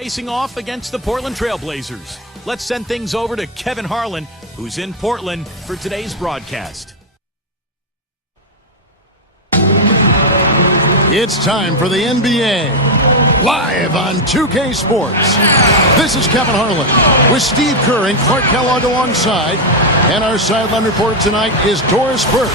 Facing off against the Portland Trailblazers. Let's send things over to Kevin Harlan, who's in Portland for today's broadcast. It's time for the NBA, live on 2K Sports. This is Kevin Harlan with Steve Kerr and Clark Kellogg alongside. And our sideline reporter tonight is Doris Burke.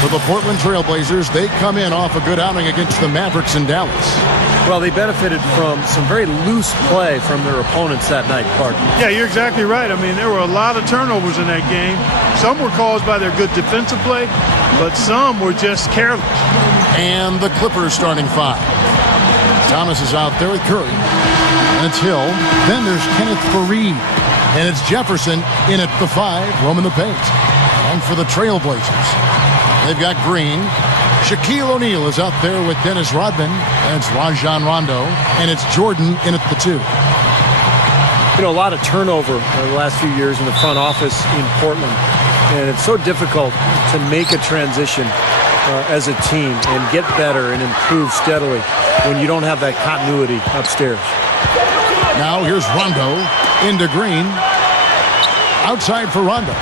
For the Portland Trailblazers, they come in off a good outing against the Mavericks in Dallas. Well, they benefited from some very loose play from their opponents that night, Clark. Yeah, you're exactly right. I mean, there were a lot of turnovers in that game. Some were caused by their good defensive play, but some were just careless. And the Clippers starting five. Thomas is out there with Curry. And it's Hill. Then there's Kenneth Faried. And it's Jefferson in at the five, roaming the paint. And for the Trailblazers, they've got Green. Shaquille O'Neal is out there with Dennis Rodman. And it's Rajon Rondo. And it's Jordan in at the two. You know, a lot of turnover in the last few years in the front office in Portland. And it's so difficult to make a transition as a team and get better and improve steadily when you don't have that continuity upstairs. Now here's Rondo into Green. Outside for Rondo.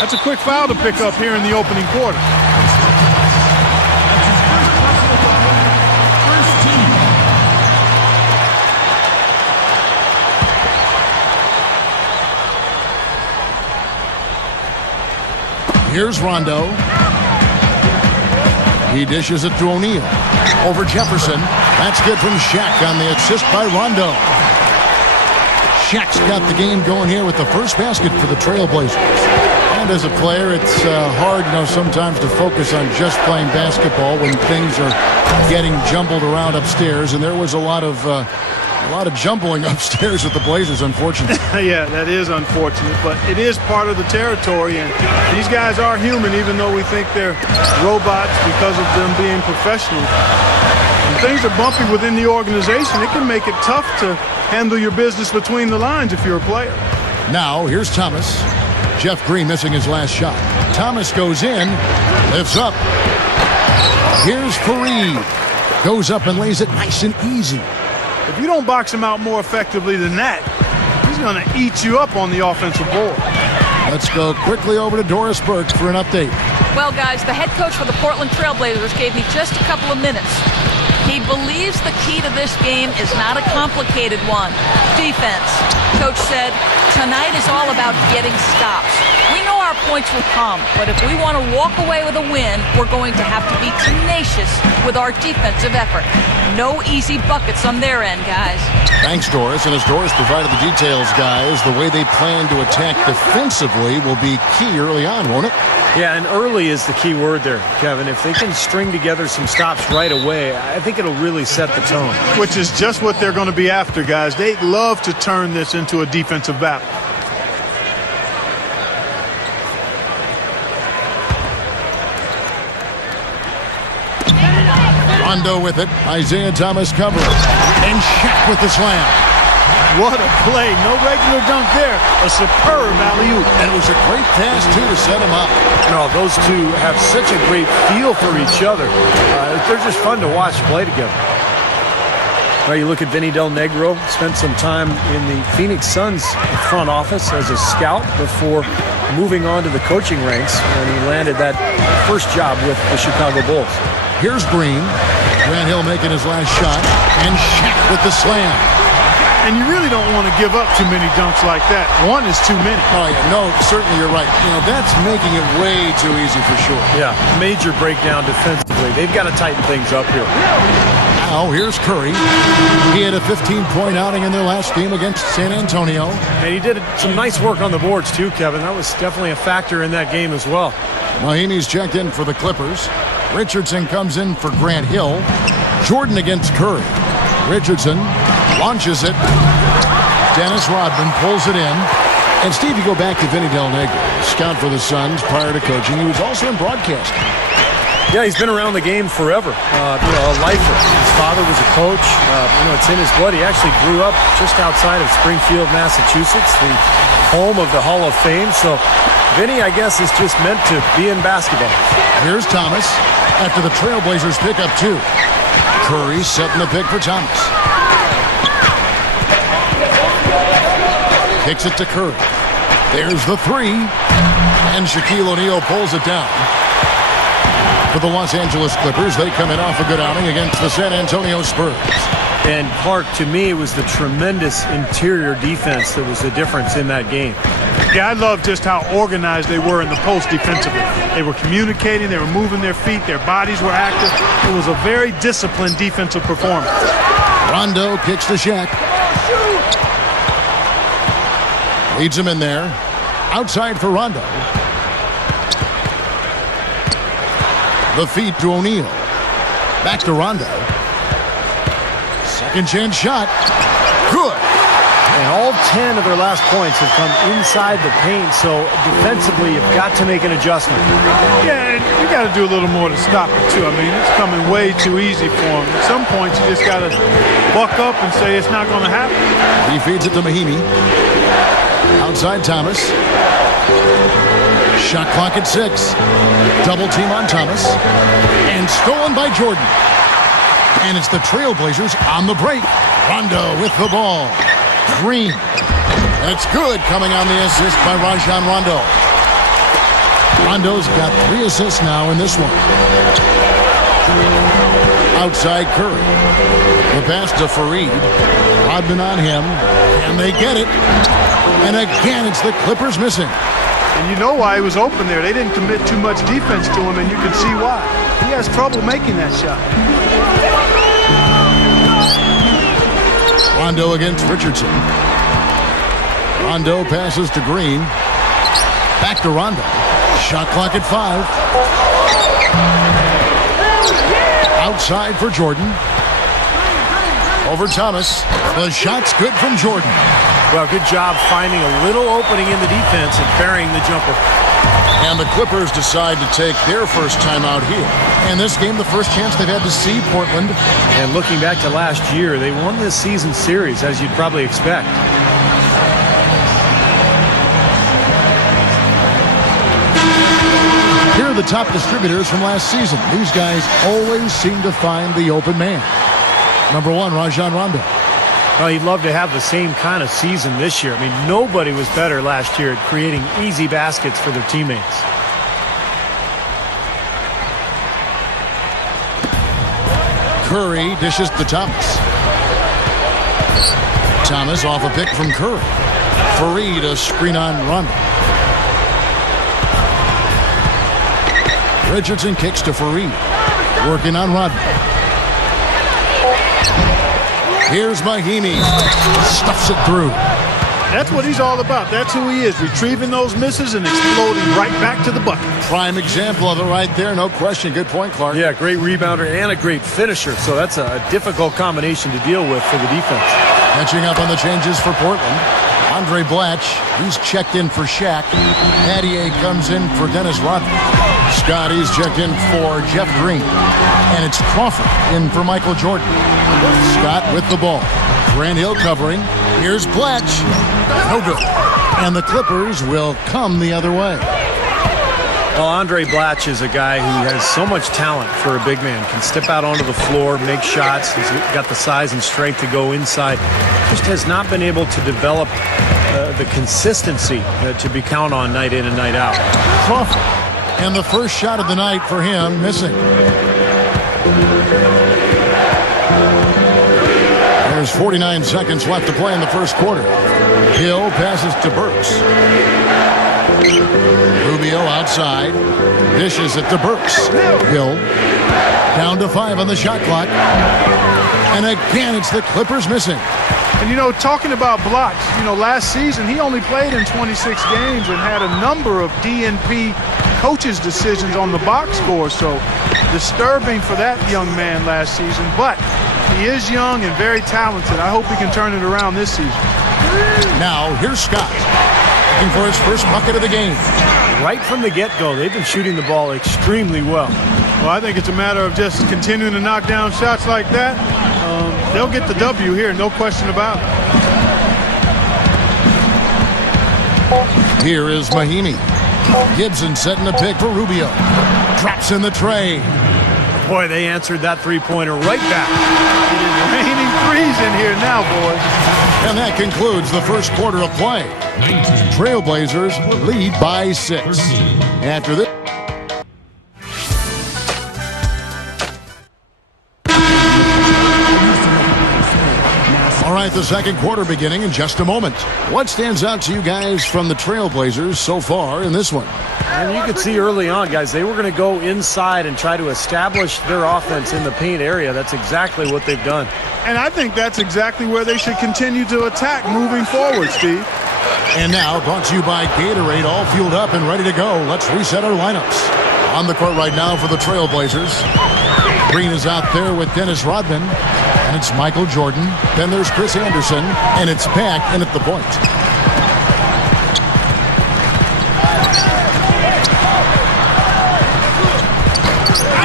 That's a quick foul to pick up here in the opening quarter. Here's Rondo. He dishes it to O'Neal. Over Jefferson. That's good from Shaq on the assist by Rondo. Shaq's got the game going here with the first basket for the Trailblazers. And as a player, it's hard, sometimes to focus on just playing basketball when things are getting jumbled around upstairs. And there was a lot of jumbling upstairs with the Blazers, unfortunately. Yeah, that is unfortunate, but it is part of the territory, and these guys are human, even though we think they're robots because of them being professionals. When things are bumpy within the organization, it can make it tough to handle your business between the lines if you're a player. Now, here's Thomas. Jeff Green missing his last shot. Thomas goes in, lifts up. Here's Faried. Goes up and lays it nice and easy. If you don't box him out more effectively than that, he's going to eat you up on the offensive board. Let's go quickly over to Doris Burke for an update. Well, guys, the head coach for the Portland Trailblazers gave me just a couple of minutes. He believes the key to this game is not a complicated one. Defense. Coach said, tonight is all about getting stops. We know our points will come, but if we want to walk away with a win, we're going to have to be tenacious with our defensive effort. No easy buckets on their end, guys. Thanks, Doris. And as Doris provided the details, guys, the way they plan to attack defensively will be key early on, won't it? Yeah, and early is the key word there, Kevin. If they can string together some stops right away, I think it'll really set the tone. Which is just what they're going to be after, guys. They love to turn this into a defensive battle. Rondo with it. Isaiah Thomas covering. And Shaq with the slam. What a play. No regular dunk there. A superb alley-oop. And it was a great pass, too, to set him up. No, those two have such a great feel for each other. They're just fun to watch play together. Now you look at Vinny Del Negro, spent some time in the Phoenix Suns front office as a scout before moving on to the coaching ranks, and he landed that first job with the Chicago Bulls. Here's Green. Grant Hill making his last shot. And Shaq with the slam. And you really don't want to give up too many dunks like that. One is too many. Oh, yeah. No, certainly you're right. That's making it way too easy for sure. Yeah, major breakdown defensively. They've got to tighten things up here. Now, here's Curry. He had a 15-point outing in their last game against San Antonio. And he did some nice work on the boards, too, Kevin. That was definitely a factor in that game as well. Mahinmi's checked in for the Clippers. Richardson comes in for Grant Hill. Jordan against Curry. Richardson launches it. Dennis Rodman pulls it in. And Steve, you go back to Vinny Del Negro, scout for the Suns prior to coaching. He was also in broadcasting. Yeah, he's been around the game forever. A lifer. His father was a coach. It's in his blood. He actually grew up just outside of Springfield, Massachusetts, the home of the Hall of Fame. So Vinny, I guess, is just meant to be in basketball. Here's Thomas after the Trailblazers pick up two. Curry setting the pick for Thomas. Kicks it to Curry. There's the three. And Shaquille O'Neal pulls it down. For the Los Angeles Clippers, they come in off a good outing against the San Antonio Spurs. And Clark, to me, it was the tremendous interior defense that was the difference in that game. Yeah, I love just how organized they were in the post defensively. They were communicating, they were moving their feet, their bodies were active. It was a very disciplined defensive performance. Rondo kicks to Shaq. Leads him in there. Outside for Rondo. The feed to O'Neal. Back to Rondo. Second chance shot. Good. And all 10 of their last points have come inside the paint, so defensively you've got to make an adjustment. Yeah, and you got to do a little more to stop it, too. I mean, it's coming way too easy for them. At some point, you just got to buck up and say it's not going to happen. He feeds it to Mahinmi. Outside Thomas. Shot clock at 6. Double team on Thomas. And stolen by Jordan. And it's the Trailblazers on the break. Rondo with the ball. Green. And it's good coming on the assist by Rajon Rondo. Rondo's got 3 assists now in this one. Outside Curry. The pass to Fareed. Rodman on him. And they get it. And again, it's the Clippers missing. And you know why he was open there. They didn't commit too much defense to him, and you can see why. He has trouble making that shot. Rondo against Richardson. Rondo passes to Green. Back to Rondo. Shot clock at 5. Outside for Jordan. Over Thomas. The shot's good from Jordan. Well, good job finding a little opening in the defense and burying the jumper. And the Clippers decide to take their first time out here. And this game, the first chance they've had to see Portland. And looking back to last year, they won this season series, as you'd probably expect. Here are the top distributors from last season. These guys always seem to find the open man. Number 1, Rajon Rondo. Well, he'd love to have the same kind of season this year. I mean, nobody was better last year at creating easy baskets for their teammates. Curry dishes to Thomas. Thomas off a pick from Curry. Fareed a screen on Rondo. Richardson kicks to Fareed. Working on Rodman. Here's Mahinmi. Stuffs it through. That's what he's all about. That's who he is, retrieving those misses and exploding right back to the bucket. Prime example of it right there, no question. Good point, Clark. Yeah, great rebounder and a great finisher, so that's a difficult combination to deal with for the defense. Catching up on the changes for Portland. Andre Blatch, he's checked in for Shaq. Adier comes in for Dennis Rodman. Scotty's checked in for Jeff Green. And it's Crawford in for Michael Jordan. Scott with the ball. Grant Hill covering. Here's Blatch. No good. And the Clippers will come the other way. Well, Andre Blatch is a guy who has so much talent for a big man. Can step out onto the floor, make shots. He's got the size and strength to go inside. Just has not been able to develop the consistency to be counted on night in and night out. Crawford. And the first shot of the night for him missing. There's 49 seconds left to play in the first quarter. Hill passes to Burks. Rubio outside. Dishes it to Burks. Hill down to 5 on the shot clock. And again, it's the Clippers missing. And, you know, talking about blocks, you know, last season he only played in 26 games and had a number of DNP coaches' decisions on the box score. So disturbing for that young man last season. But he is young and very talented. I hope he can turn it around this season. Now, here's Scott. Looking for his first bucket of the game. Right from the get-go, they've been shooting the ball extremely well. Well, I think it's a matter of just continuing to knock down shots like that. They'll get the W here, no question about it. Here is Mahinmi. Gibson setting the pick for Rubio. Drops in the tray. Boy, they answered that three-pointer right back. It is raining threes in here now, boys. And that concludes the first quarter of play. Trailblazers lead by 6. After this. All right, the second quarter beginning in just a moment. What stands out to you guys from the Trailblazers so far in this one? And you could see early on, guys, they were going to go inside and try to establish their offense in the paint area. That's exactly what they've done. And I think that's exactly where they should continue to attack moving forward, Steve. And now, brought to you by Gatorade, all fueled up and ready to go. Let's reset our lineups. On the court right now for the Trailblazers. Green is out there with Dennis Rodman. And it's Michael Jordan. Then there's Chris Anderson. And it's back in at the point.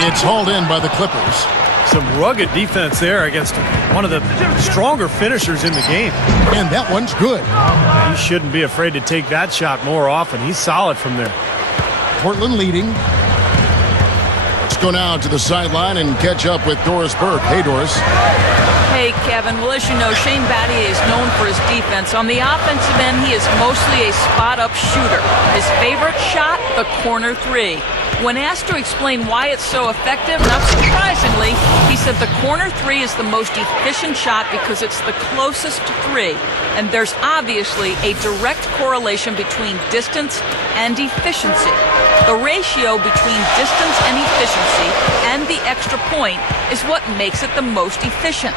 It's hauled in by the Clippers. Some rugged defense there against one of the stronger finishers in the game. And that one's good. He shouldn't be afraid to take that shot more often. He's solid from there. Portland leading. Let's go now to the sideline and catch up with Doris Burke. Hey, Doris. Hey, Kevin. Well, as you know, Shane Battier is known for his defense. On the offensive end, he is mostly a spot-up shooter. His favorite shot, the corner three. When asked to explain why it's so effective, not surprisingly, he said the corner three is the most efficient shot because it's the closest to three. And there's obviously a direct correlation between distance and efficiency. The ratio between distance and efficiency and the extra point is what makes it the most efficient.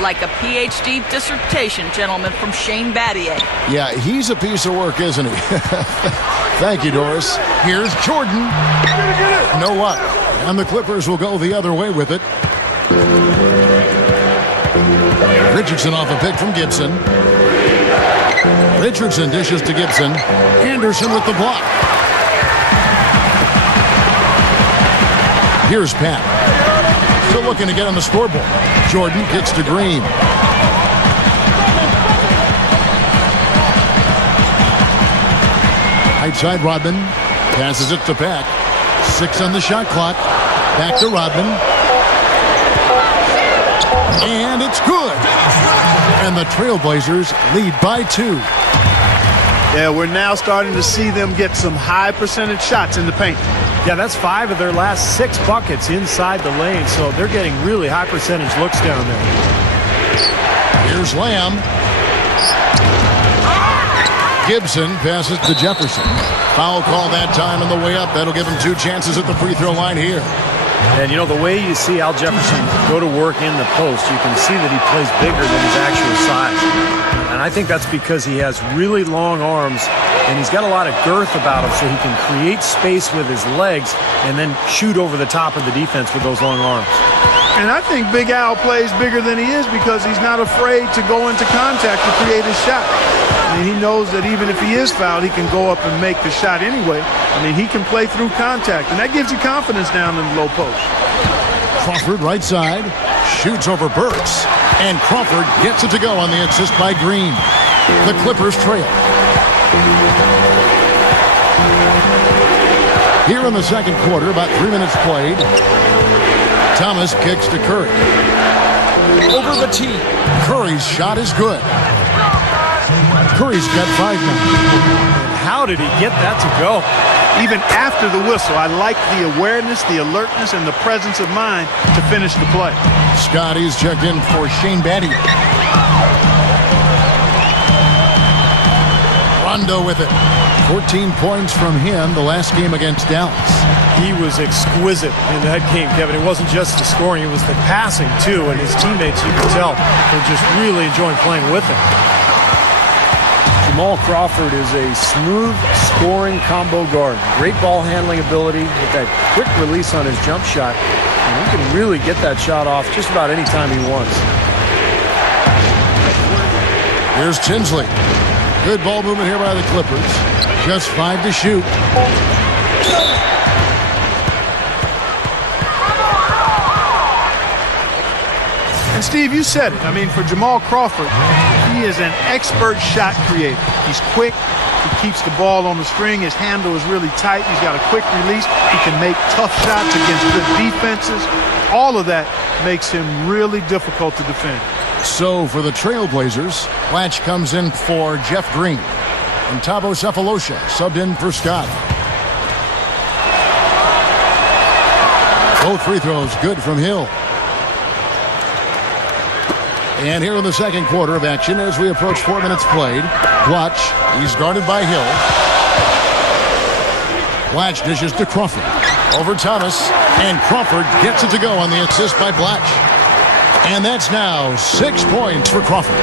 Like a PhD dissertation, gentlemen, from Shane Battier. Yeah, he's a piece of work, isn't he? Thank you, Doris. Here's Jordan. No luck. And the Clippers will go the other way with it. Richardson off a pick from Gibson. Richardson dishes to Gibson. Anderson with the block. Here's Pat. Still looking to get on the scoreboard. Jordan kicks to Green. Right side, Rodman. Passes it to Pack. 6 on the shot clock. Back to Rodman. And it's good. And the Trailblazers lead by 2. Yeah, we're now starting to see them get some high percentage shots in the paint. Yeah, that's 5 of their last 6 buckets inside the lane, so they're getting really high percentage looks down there. Here's Lamb. Gibson passes to Jefferson. Foul call that time on the way up. That'll give him 2 chances at the free throw line here. And, you know, the way you see Al Jefferson go to work in the post, you can see that he plays bigger than his actual size. And I think that's because he has really long arms, and he's got a lot of girth about him, so he can create space with his legs and then shoot over the top of the defense with those long arms. And I think Big Al plays bigger than he is because he's not afraid to go into contact to create a shot. I mean, he knows that even if he is fouled, he can go up and make the shot anyway. I mean, he can play through contact, and that gives you confidence down in the low post. Crawford right side, shoots over Burks, and Crawford gets it to go on the assist by Green. The Clippers trail. Here in the second quarter, about 3 minutes played. Thomas kicks to Curry. Over the tee. Curry's shot is good. Curry's got 5 now. How did he get that to go? Even after the whistle, I like the awareness, the alertness, and the presence of mind to finish the play. Scotty's checked in for Shane Battier. Rondo with it. 14 points from him the last game against Dallas. He was exquisite in that game, Kevin. It wasn't just the scoring, it was the passing, too. And his teammates, you can tell, they're just really enjoying playing with him. Jamal Crawford is a smooth scoring combo guard. Great ball handling ability with that quick release on his jump shot. And he can really get that shot off just about any time he wants. Here's Tinsley. Good ball movement here by the Clippers. Just 5 to shoot. And Steve, you said it. I mean, for Jamal Crawford, he is an expert shot creator. He's quick. He keeps the ball on the string. His handle is really tight. He's got a quick release. He can make tough shots against good defenses. All of that makes him really difficult to defend. So for the Trailblazers, Blatch comes in for Jeff Green. And Thabo Sefolosha subbed in for Scott. Both free throws good from Hill. And here in the second quarter of action, as we approach 4 minutes played, Blatch, he's guarded by Hill. Blatch dishes to Crawford. Over Thomas, and Crawford gets it to go on the assist by Blatch. And that's now 6 points for Crawford.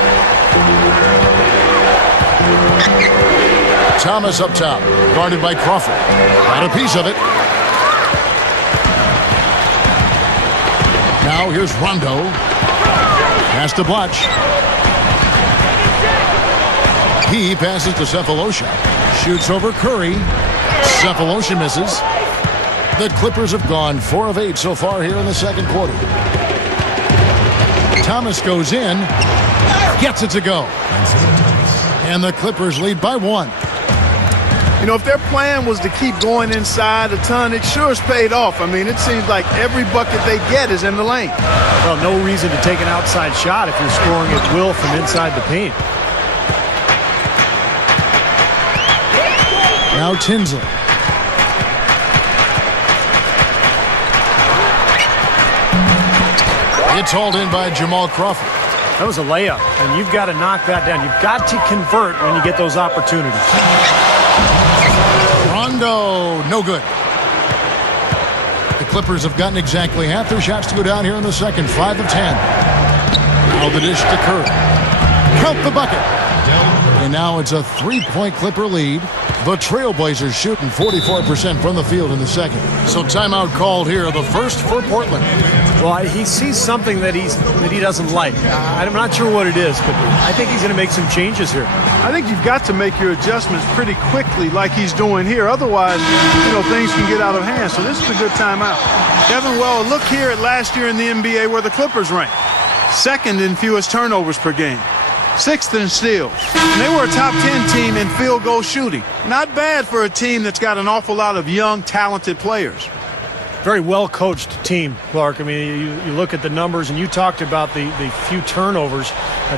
Thomas up top, guarded by Crawford. Got a piece of it. Now here's Rondo. Pass to Blatch. He passes to Sefolosha. Shoots over Curry. Sefolosha misses. The Clippers have gone 4 of 8 so far here in the second quarter. Thomas goes in. Gets it to go. And the Clippers lead by 1. You know, if their plan was to keep going inside a ton, it sure has paid off. I mean, it seems like every bucket they get is in the lane. Well, no reason to take an outside shot if you're scoring at will from inside the paint. Now Tinsley. It's hauled in by Jamal Crawford. That was a layup, and you've got to knock that down. You've got to convert when you get those opportunities. Rondo, no good. The Clippers have gotten exactly half their shots to go down here in the second, 5 of 10. Now the dish to Curry. Count the bucket. And now it's a 3-point Clipper lead. The Trailblazers shooting 44% from the field in the second. So timeout called here, the first for Portland. Well, he sees something that he doesn't like. I'm not sure what it is, but I think he's going to make some changes here. I think you've got to make your adjustments pretty quickly like he's doing here. Otherwise, you know, things can get out of hand. So this is a good timeout. Kevin, well, look here at last year in the NBA where the Clippers ranked. Second in fewest turnovers per game. 6th in steals. And they were a top 10 team in field goal shooting. Not bad for a team that's got an awful lot of young, talented players. Very well-coached team, Clark. I mean, you look at the numbers, and you talked about the few turnovers,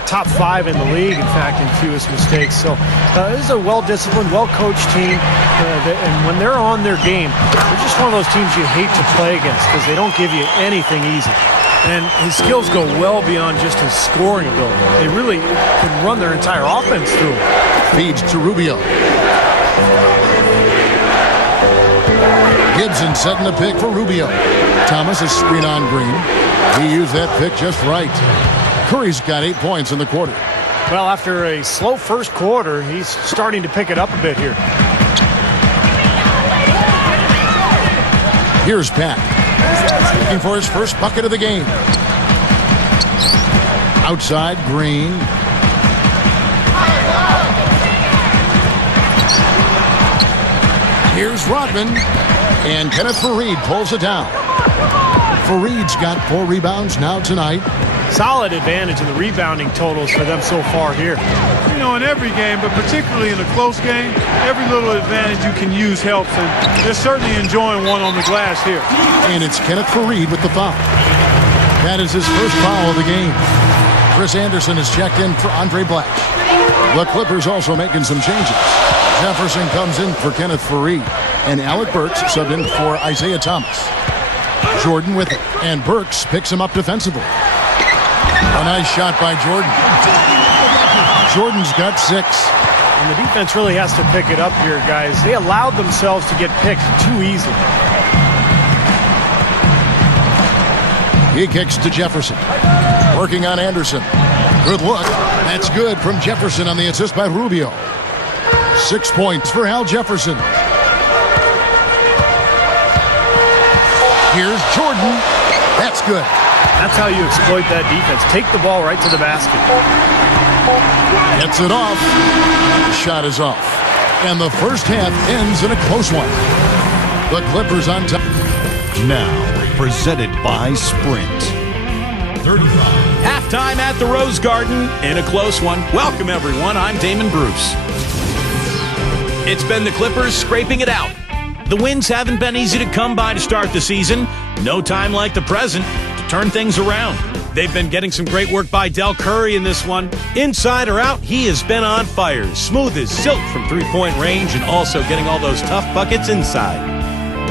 top 5 in the league, in fact, in fewest mistakes. So this is a well-disciplined, well-coached team, and when they're on their game, they're just one of those teams you hate to play against because they don't give you anything easy. And his skills go well beyond just his scoring ability. They really can run their entire offense through him. Feeds to Rubio. Gibson setting the pick for Rubio. Thomas is screen on Green. He used that pick just right. Curry's got 8 points in the quarter. Well, after a slow first quarter, he's starting to pick it up a bit here. Here's Pat. Looking for his first bucket of the game. Outside, Green. Here's Rodman. And Kenneth Faried pulls it down. Faried's got 4 rebounds now tonight. Solid advantage in the rebounding totals for them so far here. You know, in every game, but particularly in a close game, every little advantage you can use helps, and they're certainly enjoying one on the glass here. And it's Kenneth Faried with the foul. That is his first foul of the game. Chris Anderson is checked in for Andre Blatch. The Clippers also making some changes. Jefferson comes in for Kenneth Faried, and Alec Burks subbed in for Isaiah Thomas. Jordan with it, and Burks picks him up defensively. A nice shot by Jordan. Jordan's got 6. And the defense really has to pick it up here, guys. They allowed themselves to get picked too easily. He kicks to Jefferson. Working on Anderson. Good look. That's good from Jefferson on the assist by Rubio. 6 points for Al Jefferson. Here's Jordan. That's good. That's how you exploit that defense. Take the ball right to the basket. Gets it off. The shot is off. And the first half ends in a close one. The Clippers on top. Now, presented by Sprint. Halftime at the Rose Garden in a close one. Welcome, everyone. I'm Damon Bruce. It's been the Clippers scraping it out. The wins haven't been easy to come by to start the season. No time like the present to turn things around. They've been getting some great work by Del Curry in this one. Inside or out, he has been on fire. Smooth as silk from three-point range and also getting all those tough buckets inside.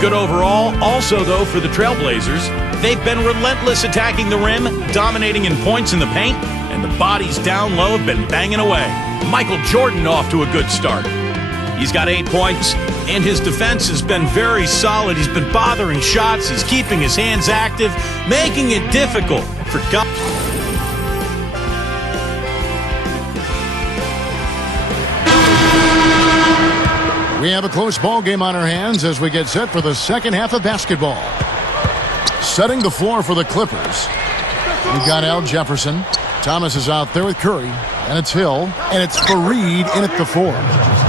Good overall. Also, though, for the Trailblazers, they've been relentless attacking the rim, dominating in points in the paint, and the bodies down low have been banging away. Michael Jordan off to a good start. He's got 8 points, and his defense has been very solid. He's been bothering shots. He's keeping his hands active, making it difficult for guys. We have a close ball game on our hands as we get set for the second half of basketball. Setting the floor for the Clippers, we've got Al Jefferson. Thomas is out there with Curry, and it's Hill, and it's Fareed in at the 4.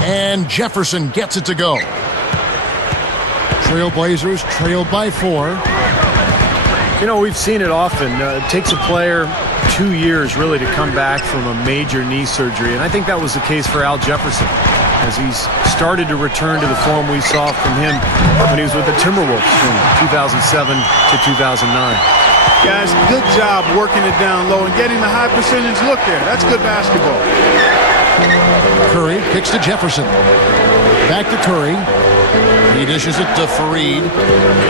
And Jefferson gets it to go. Trailblazers trailed by 4. You know, we've seen it often. It takes a player 2 years really to come back from a major knee surgery, and I think that was the case for Al Jefferson as he's started to return to the form we saw from him when he was with the Timberwolves from 2007 to 2009. Guys, good job working it down low and getting the high percentage look there. That's good basketball. Curry kicks to Jefferson. Back to Curry. He dishes it to Fareed.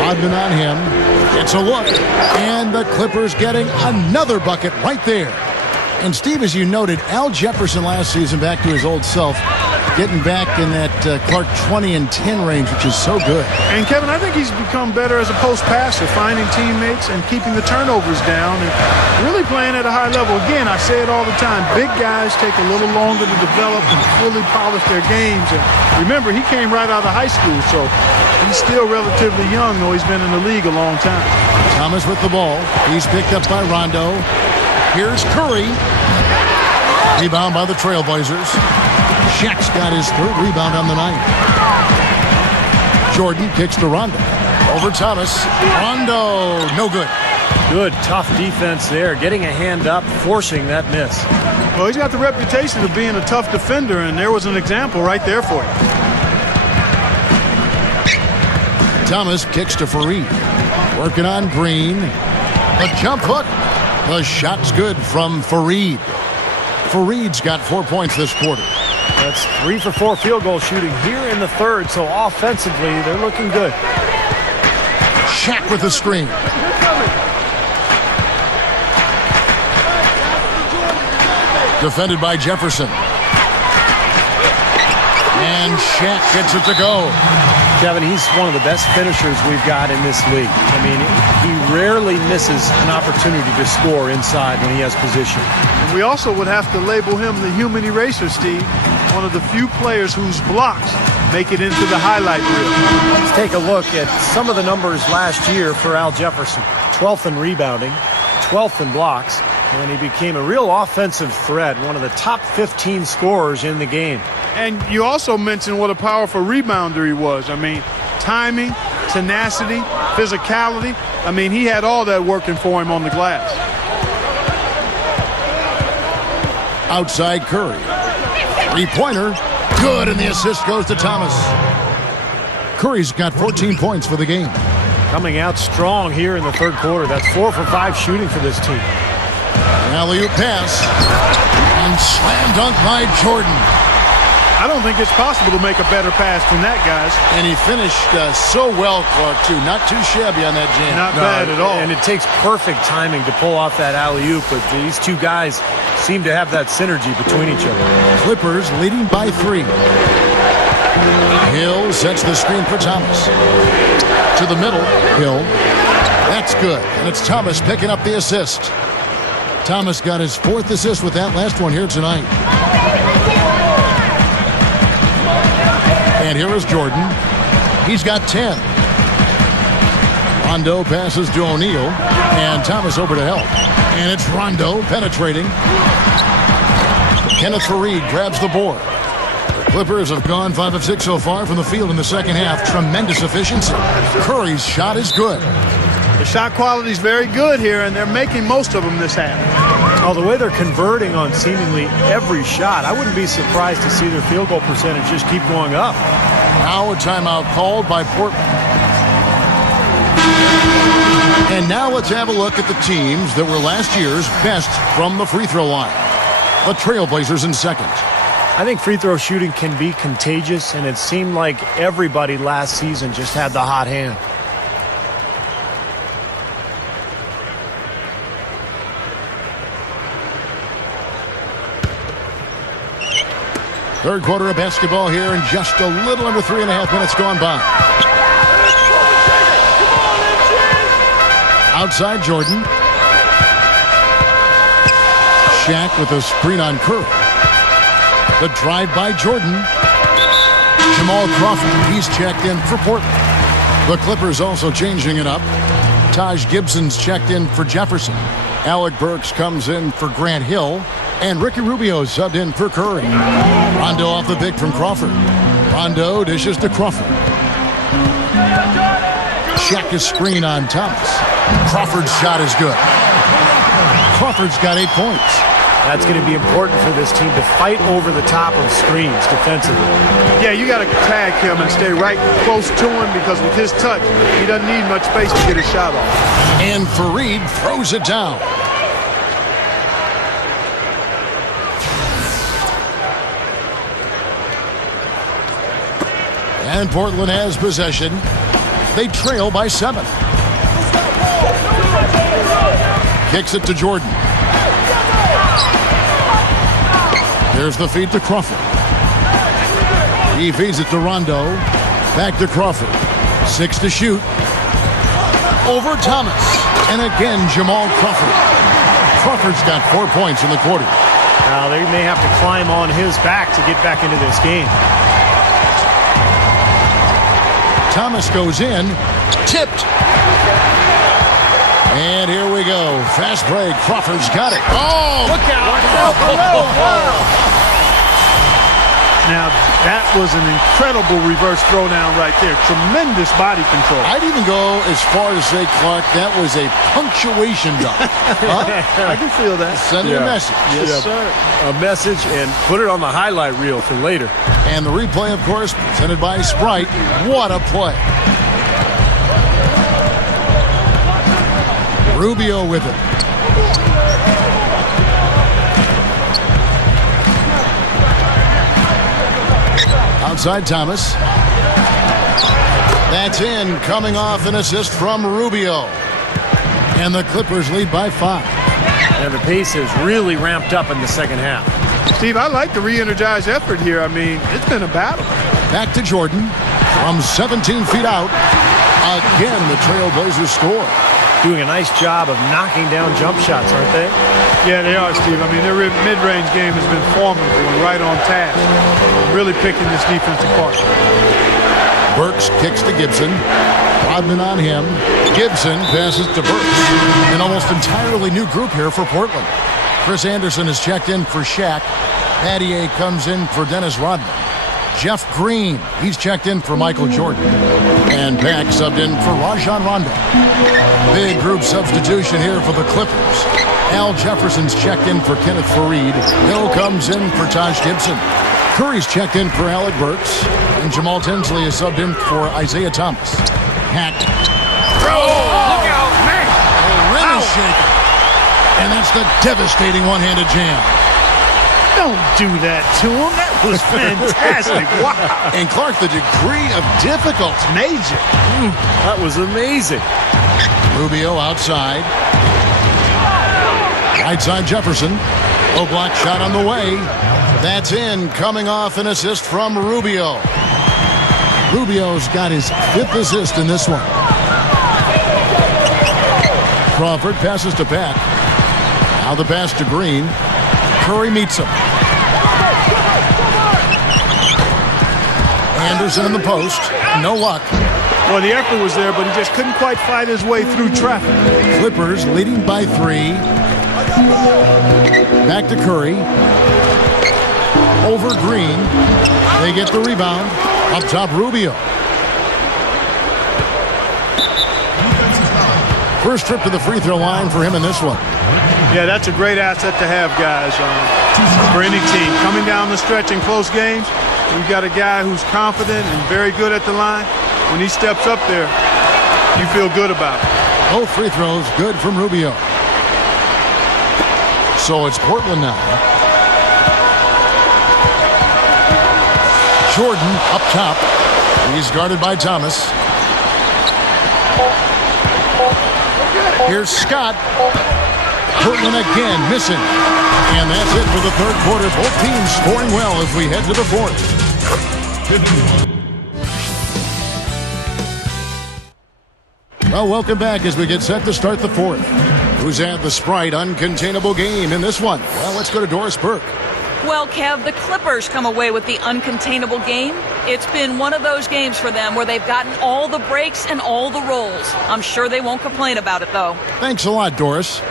Rodman on him. It's a look. And the Clippers getting another bucket right there. And Steve, as you noted, Al Jefferson last season back to his old self, getting back in that Clark 20 and 10 range, which is so good. And Kevin, I think he's become better as a post passer, finding teammates and keeping the turnovers down and really playing at a high level. Again, I say it all the time, big guys take a little longer to develop and fully polish their games. And remember, he came right out of high school, so he's still relatively young, though he's been in the league a long time. Thomas with the ball. He's picked up by Rondo. Here's Curry. Rebound by the Trailblazers. Shaq's got his 3rd rebound on the night. Jordan kicks to Rondo. Over Thomas. Rondo, no good. Good, tough defense there. Getting a hand up, forcing that miss. Well, he's got the reputation of being a tough defender, and there was an example right there for you. Thomas kicks to Fareed. Working on Green. The jump hook. The shot's good from Fareed. Fareed's got 4 points this quarter. That's 3 for 4 field goal shooting here in the 3rd, so offensively, they're looking good. Shaq with the screen. Defended by Jefferson. And Shaq gets it to go. Kevin, he's one of the best finishers we've got in this league. I mean, he rarely misses an opportunity to score inside when he has position. And we also would have to label him the human eraser, Steve. One of the few players whose blocks make it into the highlight reel. Let's take a look at some of the numbers last year for Al Jefferson. 12th in rebounding, 12th in blocks, and he became a real offensive threat, one of the top 15 scorers in the game. And you also mentioned what a powerful rebounder he was. I mean, timing, tenacity, physicality. I mean, he had all that working for him on the glass. Outside Curry. Three-pointer. Good, and the assist goes to Thomas. Curry's got 14 points for the game. Coming out strong here in the 3rd quarter. That's 4 for 5 shooting for this team. An alley-oop pass. And slam dunk by Jordan. I don't think it's possible to make a better pass than that, guys. And he finished so well, Clark, too. Not too shabby on that jam. Not bad at all. And it takes perfect timing to pull off that alley-oop, but these two guys seem to have that synergy between each other. Clippers leading by 3. Hill sets the screen for Thomas. To the middle, Hill. That's good. And it's Thomas picking up the assist. Thomas got his 4th assist with that last one here tonight. And here is Jordan. He's got 10. Rondo passes to O'Neal. And Thomas over to help. And it's Rondo penetrating. Kenneth Fareed grabs the board. The Clippers have gone 5 of 6 so far from the field in the second half. Tremendous efficiency. Curry's shot is good. The shot quality is very good here, and they're making most of them this half. Oh, the way they're converting on seemingly every shot, I wouldn't be surprised to see their field goal percentage just keep going up. Now a timeout called by Portland. And now let's have a look at the teams that were last year's best from the free throw line. The Trailblazers in second. I think free throw shooting can be contagious, and it seemed like everybody last season just had the hot hand. Third quarter of basketball here, and just a little under 3.5 minutes gone by. Outside Jordan. Shaq with a screen on Curry. The drive by Jordan. Jamal Crawford, he's checked in for Portland. The Clippers also changing it up. Taj Gibson's checked in for Jefferson. Alec Burks comes in for Grant Hill. And Ricky Rubio subbed in for Curry. Rondo off the pick from Crawford. Rondo dishes to Crawford. Shaq is screen on Thomas. Crawford's shot is good. Crawford's got 8 points. That's going to be important for this team to fight over the top of screens defensively. Yeah, you got to tag him and stay right close to him because with his touch, he doesn't need much space to get his shot off. And Fareed throws it down. And Portland has possession. They trail by 7. Kicks it to Jordan. There's the feed to Crawford. He feeds it to Rondo. Back to Crawford. 6 to shoot. Over Thomas. And again, Jamal Crawford. Crawford's got 4 points in the quarter. Now, they may have to climb on his back to get back into this game. Thomas goes in. Tipped. And here we go. Fast break. Crawford's got it. Oh! Look out! Now, that was an incredible reverse throwdown right there. Tremendous body control. I'd even go as far as say, Clark, that was a punctuation dunk. Huh? I can feel that. Send a message. Yes, sir. A message and put it on the highlight reel for later. And the replay, of course, presented by Sprite. What a play. Rubio with it. Outside Thomas. That's in, coming off an assist from Rubio. And the Clippers lead by 5. And the pace has really ramped up in the second half. Steve, I like the re-energized effort here. I mean, it's been a battle. Back to Jordan from 17 feet out. Again, the Trailblazers score. Doing a nice job of knocking down jump shots, aren't they? Yeah, they are, Steve. I mean, their mid-range game has been formidable and right on task. Really picking this defense apart. Burks kicks to Gibson. Rodman on him. Gibson passes to Burks. An almost entirely new group here for Portland. Chris Anderson is checked in for Shaq. Pattier comes in for Dennis Rodman. Jeff Green, he's checked in for Michael Jordan. And Pack subbed in for Rajon Rondo. Big group substitution here for the Clippers. Al Jefferson's checked in for Kenneth Fareed. Hill comes in for Taj Gibson. Curry's checked in for Alec Burks. And Jamal Tinsley is subbed in for Isaiah Thomas. Hack. Look out, man! The rim is shaken. And that's the devastating one-handed jam. Don't do that to him. That was fantastic. Wow. And Clark, the degree of difficulty. Major. That was amazing. Rubio outside. Right side Jefferson. Low block shot on the way. That's in, coming off an assist from Rubio. Rubio's got his 5th assist in this one. Crawford passes to Pat. Now the pass to Green. Curry meets him. Anderson in the post. No luck. Well, the effort was there, but he just couldn't quite fight his way through traffic. Clippers leading by 3. Back to Curry. Over Green. They get the rebound. Up top, Rubio. First trip to the free throw line for him in this one. Yeah, that's a great asset to have, guys, for any team. Coming down the stretch in close games, you've got a guy who's confident and very good at the line. When he steps up there, you feel good about it. Both free throws good from Rubio. So it's Portland now. Jordan up top. He's guarded by Thomas. Here's Scott. Portland again missing. And that's it for the third quarter. Both teams scoring well as we head to the fourth. Well, welcome back as we get set to start the fourth. Who's had the Sprite uncontainable game in this one? Well, let's go to Doris Burke. Well, Kev, the Clippers come away with the uncontainable game. It's been one of those games for them where they've gotten all the breaks and all the rolls. I'm sure they won't complain about it, though. Thanks a lot, Doris.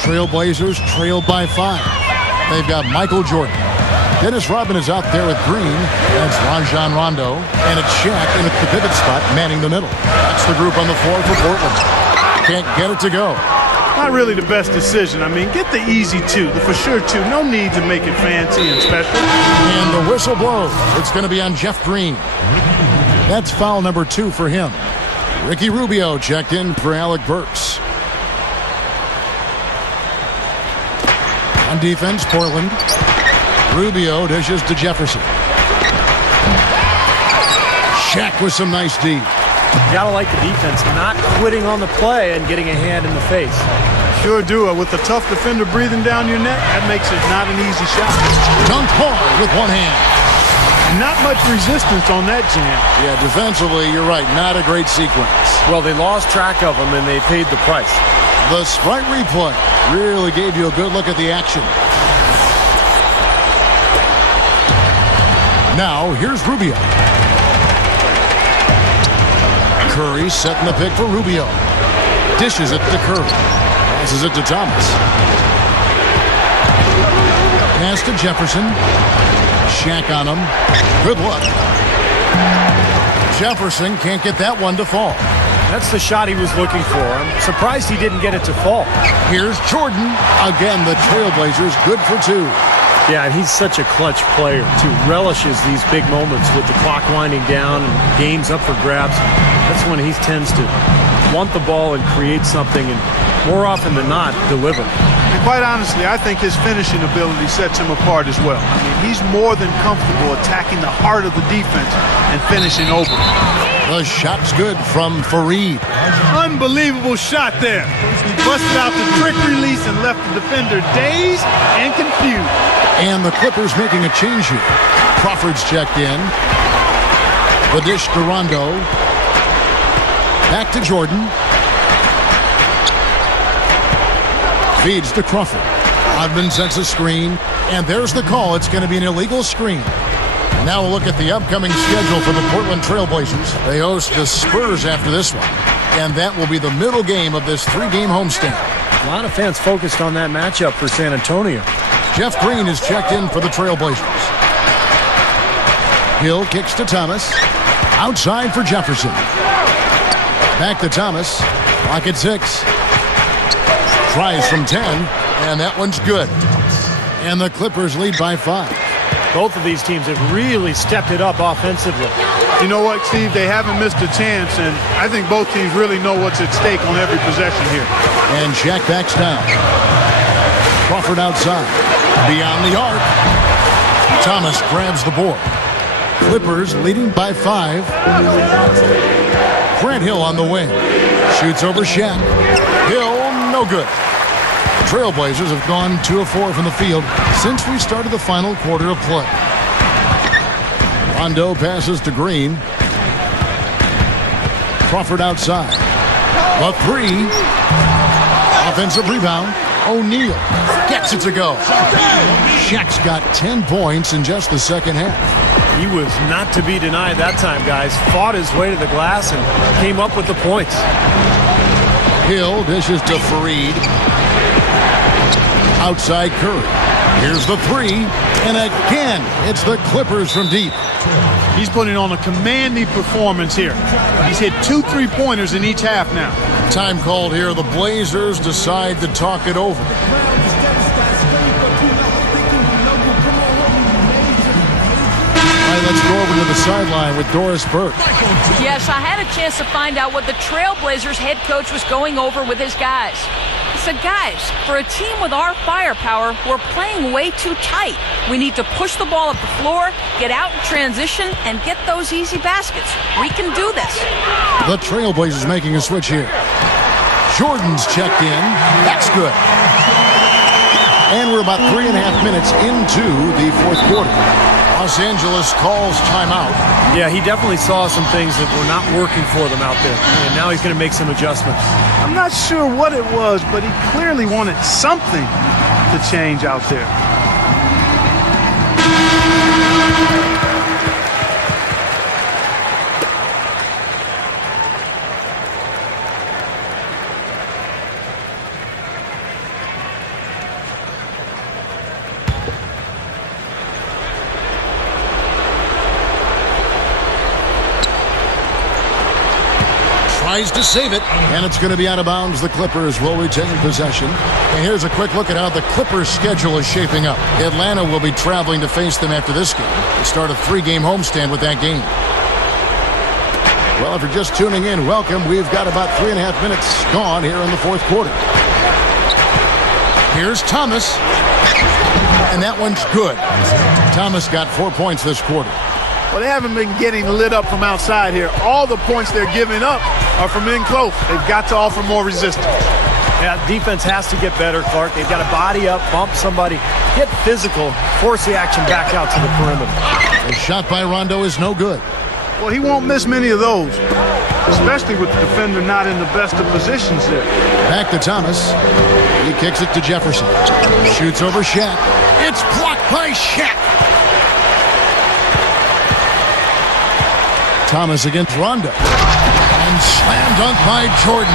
Trailblazers trailed by 5. They've got Michael Jordan. Dennis Rodman is out there with Green. That's Rajon Rondo. And it's Shaq in at the pivot spot, manning the middle. That's the group on the floor for Portland. Can't get it to go. Not really the best decision. I mean, get the easy two, the for sure two. No need to make it fancy and special. And the whistle blows. It's going to be on Jeff Green. That's foul number 2 for him. Ricky Rubio checked in for Alec Burks. On defense, Portland. Rubio dishes to Jefferson. Shaq with some nice D. You gotta like the defense, not quitting on the play and getting a hand in the face. Sure do. With a tough defender breathing down your neck, that makes it not an easy shot. Dunked hard with one hand. Not much resistance on that jam. Yeah, defensively, you're right. Not a great sequence. Well, they lost track of him, and they paid the price. The Sprite replay really gave you a good look at the action. Now, here's Rubio. Curry setting the pick for Rubio. Dishes it to Curry. Passes it to Thomas. Pass to Jefferson. Shaq on him. Good luck. Jefferson can't get that one to fall. That's the shot he was looking for. I'm surprised he didn't get it to fall. Here's Jordan. Again, the Trailblazers good for 2. Yeah, and he's such a clutch player, too. Relishes these big moments with the clock winding down and games up for grabs. That's when he tends to want the ball and create something, and more often than not, deliver. And quite honestly, I think his finishing ability sets him apart as well. I mean, he's more than comfortable attacking the heart of the defense and finishing over. The shot's good from Fareed. Unbelievable shot there. Busted out the trick release and left the defender dazed and confused. And the Clippers making a change here. Crawford's checked in. The dish to Rondo. Back to Jordan. Feeds to Crawford. Rodman sets a screen. And there's the call. It's going to be an illegal screen. Now we'll look at the upcoming schedule for the Portland Trailblazers. They host the Spurs after this one. And that will be the middle game of this 3-game homestand. A lot of fans focused on that matchup for San Antonio. Jeff Green is checked in for the Trailblazers. Hill kicks to Thomas. Outside for Jefferson. Back to Thomas. Clock at 6. Tries from 10. And that one's good. And the Clippers lead by 5. Both of these teams have really stepped it up offensively. You know what, Steve? They haven't missed a chance, and I think both teams really know what's at stake on every possession here. And Shaq backs down. Crawford outside. Beyond the arc. Thomas grabs the board. Clippers leading by 5. Grant Hill on the wing. Shoots over Shaq. Hill, no good. Trailblazers have gone 2 of 4 from the field since we started the final quarter of play. Rondo passes to Green. Crawford outside. The 3. Offensive rebound. O'Neal gets it to go. Shaq's got 10 points in just the second half. He was not to be denied that time, guys. Fought his way to the glass and came up with the points. Hill dishes to Fareed. Outside Curry. Here's the three, and again, it's the Clippers from deep. He's putting on a commanding performance here. He's hit 2 3-pointers in each half now. Time called here. The Blazers decide to talk it over. Let's go over to the sideline with Doris Burke. Yes, I had a chance to find out what the Trailblazers head coach was going over with his guys. He said, guys, for a team with our firepower, we're playing way too tight. We need to push the ball up the floor, get out in transition, and get those easy baskets. We can do this. The Trailblazers making a switch here. Jordan's checked in. That's good. And we're about 3.5 minutes into the fourth quarter. Los Angeles calls timeout. Yeah, he definitely saw some things that were not working for them out there, and now he's going to make some adjustments. I'm not sure what it was, but he clearly wanted something to change out there. Tries to save it, and it's going to be out of bounds. The Clippers will retain possession. And here's a quick look at how the Clippers' schedule is shaping up. Atlanta will be traveling to face them after this game. They start a 3-game homestand with that game. Well, if you're just tuning in, welcome. We've got about 3.5 minutes gone here in the fourth quarter. Here's Thomas, and that one's good. Thomas got 4 points this quarter. Well, they haven't been getting lit up from outside here. All the points they're giving up are from in close. They've got to offer more resistance. Yeah, defense has to get better, Clark. They've got to body up, bump somebody, get physical, force the action back out to the perimeter. A shot by Rondo is no good. Well, he won't miss many of those, especially with the defender not in the best of positions there. Back to Thomas. He kicks it to Jefferson. Shoots over Shaq. It's blocked by Shaq. Thomas against Rondo. And slam dunk by Jordan.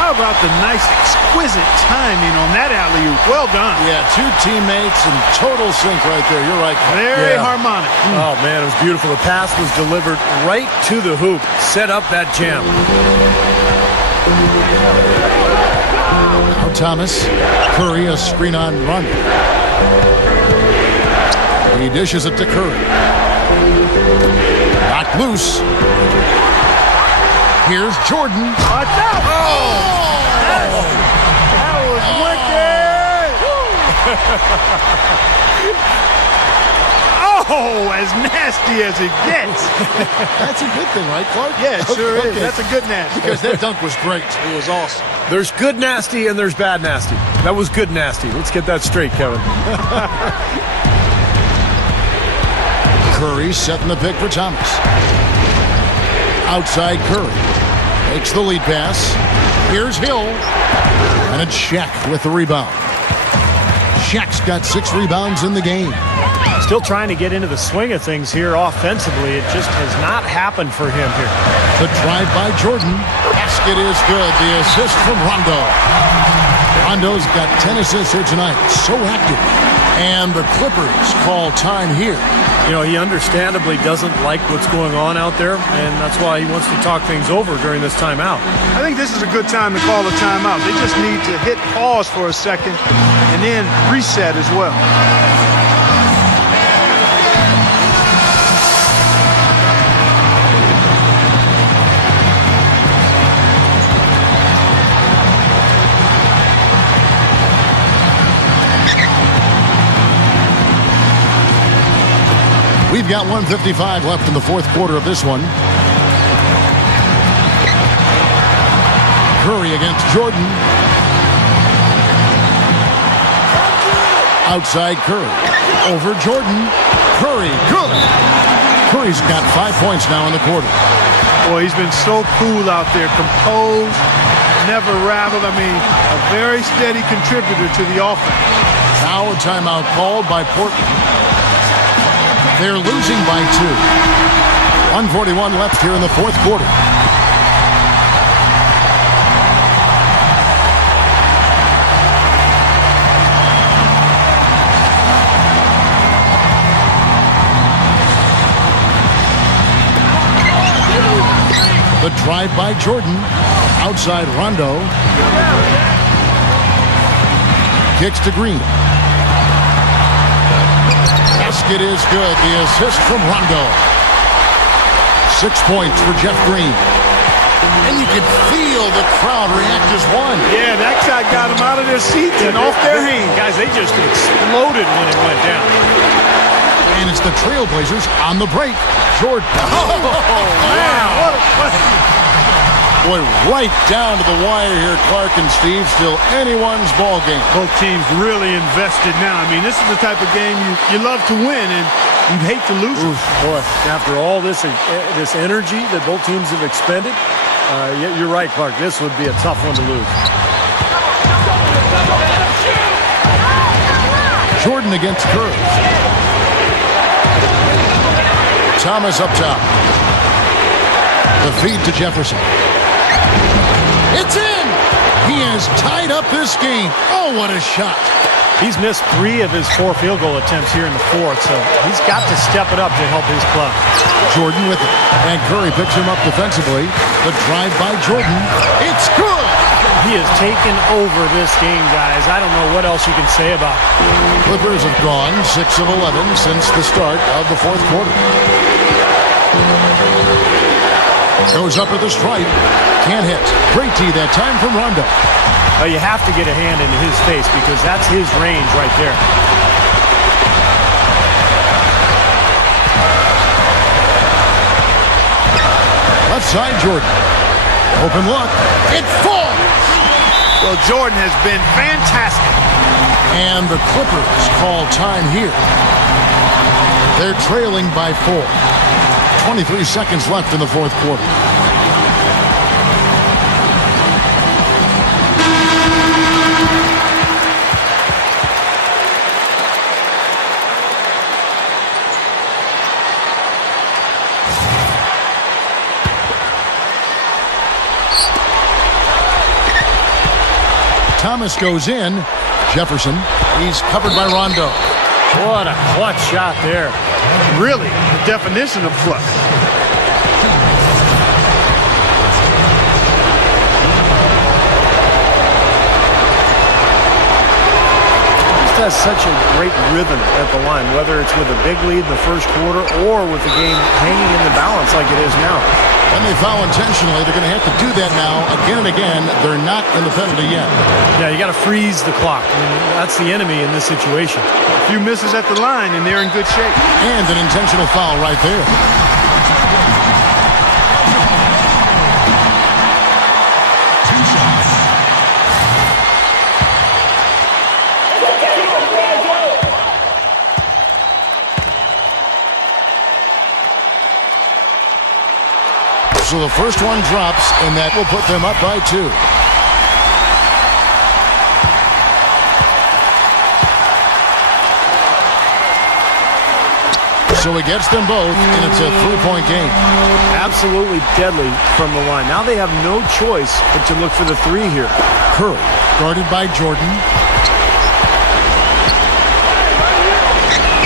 How about the nice, exquisite timing on that alley-oop? Well done. Yeah, two teammates in total sync right there. You're right. Very harmonic. Oh, man, it was beautiful. The pass was delivered right to the hoop. Set up that jam. Now Thomas. Curry, a screen on Rondo. He dishes it to Curry. Knocked loose. Here's Jordan. Watch out! That was wicked! Oh, as nasty as it gets. That's a good thing, right, Clark? Yeah, it sure is. That's a good nasty. Because that dunk was great. It was awesome. There's good nasty and there's bad nasty. That was good nasty. Let's get that straight, Kevin. Curry setting the pick for Thomas. Outside Curry. Takes the lead pass. Here's Hill. And it's Shaq with the rebound. Shaq's got 6 rebounds in the game. Still trying to get into the swing of things here offensively. It just has not happened for him here. The drive by Jordan. Basket is good. The assist from Rondo. Rondo's got 10 assists here tonight. So active. And the Clippers call time here. You know, he understandably doesn't like what's going on out there, and that's why he wants to talk things over during this timeout. I think this is a good time to call a timeout. They just need to hit pause for a second and then reset as well. We've got 1:55 left in the fourth quarter of this one. Curry against Jordan. Outside Curry. Over Jordan. Curry, good. Curry's got 5 points now in the quarter. Boy, he's been so cool out there. Composed, never rattled. I mean, a very steady contributor to the offense. Now a timeout called by Portland. They're losing by 2. 1:41 left here in the fourth quarter. The drive by Jordan. Outside Rondo. Kicks to Green. Basket is good. The assist from Rondo. 6 points for Jeff Green. And you can feel the crowd react as one. Yeah, that guy got them out of their seats and off their hands. Guys, they just exploded when it went down. And it's the Trailblazers on the break. Jordan. Oh, man, what a play. Boy, right down to the wire here, Clark and Steve. Still anyone's ball game. Both teams really invested now. I mean, this is the type of game you love to win, and you'd hate to lose it. Boy, after all this energy that both teams have expended, you're right, Clark. This would be a tough one to lose. Jordan against Curry. Thomas up top. The feed to Jefferson. It's in! He has tied up this game. Oh, what a shot. He's missed 3 of his 4 field goal attempts here in the fourth, so he's got to step it up to help his club. Jordan with it. And Curry picks him up defensively. The drive by Jordan. It's good! He has taken over this game, guys. I don't know what else you can say about it. Clippers have gone 6 of 11 since the start of the fourth quarter. Goes up at the stripe. Can't hit. Great tee that time from Rondo. You have to get a hand into his face because that's his range right there. Left side, Jordan. Open look. It falls! Well, Jordan has been fantastic. And the Clippers call time here. They're trailing by 4. 23 seconds left in the fourth quarter. Thomas goes in. Jefferson. He's covered by Rondo. What a clutch shot there. Really, the definition of clutch. Has such a great rhythm at the line, whether it's with a big lead in the first quarter or with the game hanging in the balance like it is now. And they foul intentionally. They're going to have to do that now again and again. They're not in the penalty yet. Yeah, you got to freeze the clock. I mean, that's the enemy in this situation. A few misses at the line, and they're in good shape. And an intentional foul right there. So the first one drops, and that will put them up by 2. So he gets them both, and it's a 3-point game. Absolutely deadly from the line. Now they have no choice but to look for the 3 here. Curry, guarded by Jordan.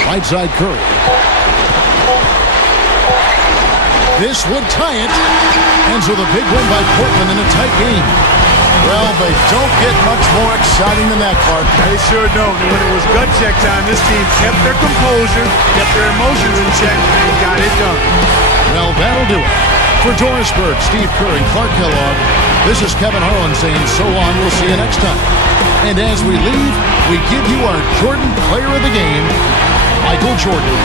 Right side Curry. This would tie it. And so the big win by Portland in a tight game. Well, they don't get much more exciting than that, Clark. They sure don't. When it was gut check time, this team kept their composure, kept their emotions in check, and got it done. Well, that'll do it. For Doris Burke, Steve Kerr, and Clark Kellogg, this is Kevin Harlan saying so long. We'll see you next time. And as we leave, we give you our Jordan Player of the Game, Michael Jordan.